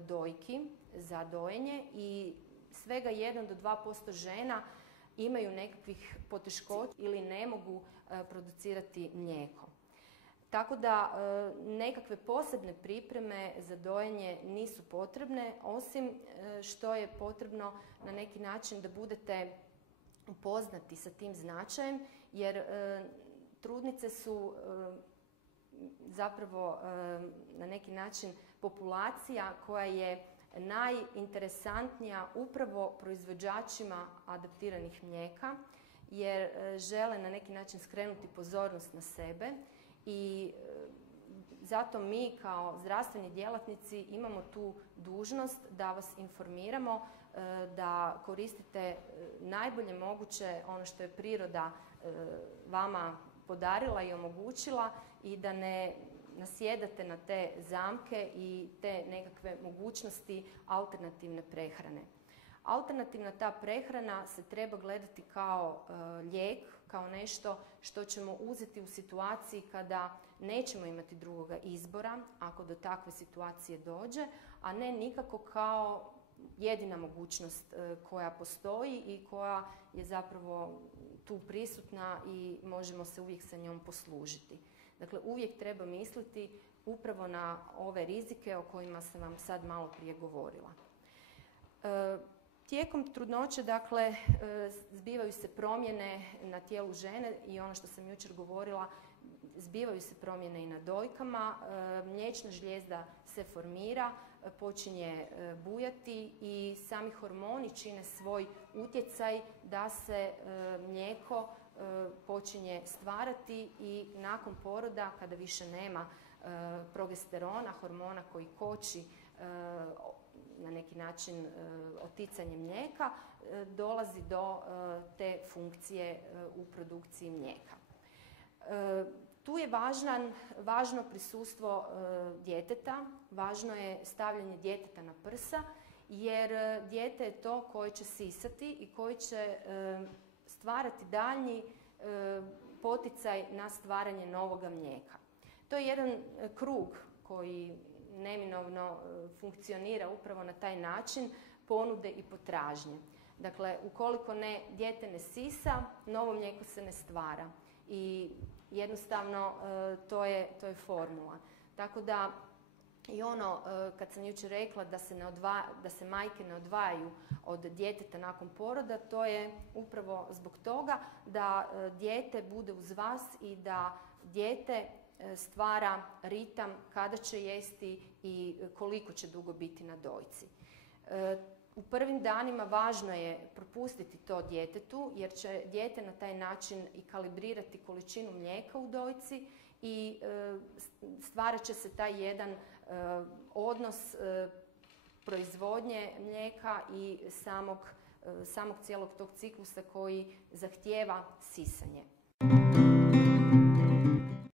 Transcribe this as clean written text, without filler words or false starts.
dojki za dojenje i svega 1 do 2% žena imaju nekakvih poteškoća ili ne mogu producirati mlijeko. Tako da nekakve posebne pripreme za dojenje nisu potrebne, osim što je potrebno na neki način da budete upoznati sa tim značajem, jer trudnice su zapravo na neki način populacija koja je najinteresantnija upravo proizvođačima adaptiranih mlijeka, jer žele na neki način skrenuti pozornost na sebe i zato mi kao zdravstveni djelatnici imamo tu dužnost da vas informiramo, da koristite najbolje moguće ono što je priroda vama podarila i omogućila i da ne nasjedate na te zamke i te nekakve mogućnosti alternativne prehrane. Alternativna ta prehrana se treba gledati kao lijek, kao nešto što ćemo uzeti u situaciji kada nećemo imati drugoga izbora, ako do takve situacije dođe, a ne nikako kao jedina mogućnost koja postoji i koja je zapravo tu prisutna i možemo se uvijek sa njom poslužiti. Dakle, uvijek treba misliti upravo na ove rizike o kojima sam vam sad malo prije govorila. Tijekom trudnoće, dakle, zbivaju se promjene na tijelu žene i ono što sam jučer govorila, zbivaju se promjene i na dojkama, mliječna žlijezda se formira, počinje bujati i sami hormoni čine svoj utjecaj da se mlijeko počinje stvarati i nakon poroda, kada više nema progesterona, hormona koji koči na neki način oticanje mlijeka, dolazi do te funkcije u produkciji mlijeka. Tu je važno prisustvo djeteta, važno je stavljanje djeteta na prsa, jer dijete je to koje će sisati i koji će stvarati daljnji poticaj na stvaranje novoga mlijeka. To je jedan krug koji neminovno funkcionira upravo na taj način ponude i potražnje. Dakle, ukoliko dijete ne sisa, novo mlijeko se ne stvara i jednostavno to je formula. Tako da i ono kad sam jučer rekla da se majke ne odvajaju od djeteta nakon poroda, to je upravo zbog toga da dijete bude uz vas i da dijete stvara ritam kada će jesti i koliko će dugo biti na dojci. U prvim danima važno je propustiti to djetetu, jer će dijete na taj način i kalibrirati količinu mlijeka u dojci i stvarat će se taj jedan odnos proizvodnje mlijeka i samog cijelog tog ciklusa koji zahtijeva sisanje.